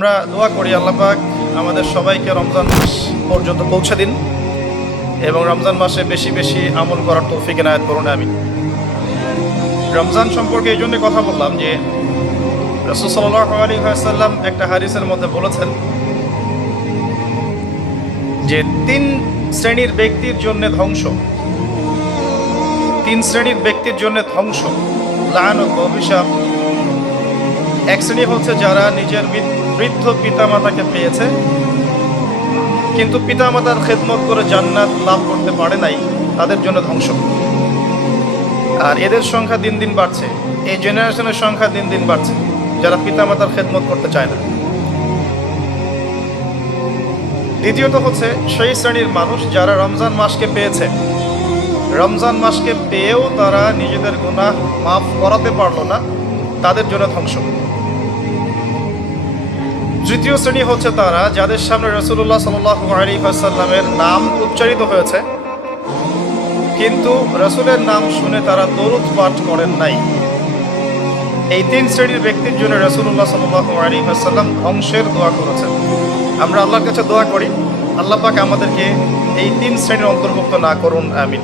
আমরা দোয়া করি আল্লাহ পাক আমাদের সবাইকে রমজান মাস পর্যন্ত পৌঁছে দিন এবং রমজান মাসে বেশি বেশি আমল করার তৌফিক এনায়েত করুন। আমি রমজান সম্পর্কে এই জন্য কথা বললাম যে রাসূল সাল্লাল্লাহু আলাইহি ওয়াসাল্লাম একটা হাদিসের মধ্যে বলেছেন যে তিন শ্রেণীর ব্যক্তির জন্য ধ্বংস, তিন শ্রেণীর ব্যক্তির জন্য ধ্বংস, লাআনত, অভিশাপ। এক শ্রেণী হচ্ছে যারা নিজের বৃদ্ধ পিতামাতাকে পেয়েছে কিন্তু পিতামাতার খেদমত করে জান্নাত লাভ করতে পারে নাই, তাদের জন্য ধ্বংস। আর এদের সংখ্যা দিন দিন বাড়ছে, এই জেনারেশনের সংখ্যা দিন দিন বাড়ছে যারা পিতামাতার খেদমত করতে চায় না। দ্বিতীয়ত হচ্ছে সেই শ্রেণীর মানুষ যারা রমজান মাসকে পেয়েছে, রমজান মাসকে পেয়েও তারা নিজেদের গুনাহ মাফ করাতে পারলো না, তাদের জন্য ধ্বংস। তৃতীয় শ্রেণী হচ্ছে তারা যাদের সামনে রাসূলুল্লাহ সাল্লাল্লাহু আলাইহি ওয়াসাল্লামের নাম উচ্চারিত হয়েছে কিন্তু রাসূলের নাম শুনে তারা দরুদ পাঠ করেন নাই। এই তিন শ্রেণীর ব্যক্তির জন্য রাসূলুল্লাহ সাল্লাল্লাহু আলাইহি ওয়াসাল্লাম ধ্বংসের দোয়া করেছেন। আমরা আল্লাহর কাছে দোয়া করি আল্লাহ পাক আমাদেরকে এই তিন শ্রেণীর অন্তর্ভুক্ত না করুন, আমিন।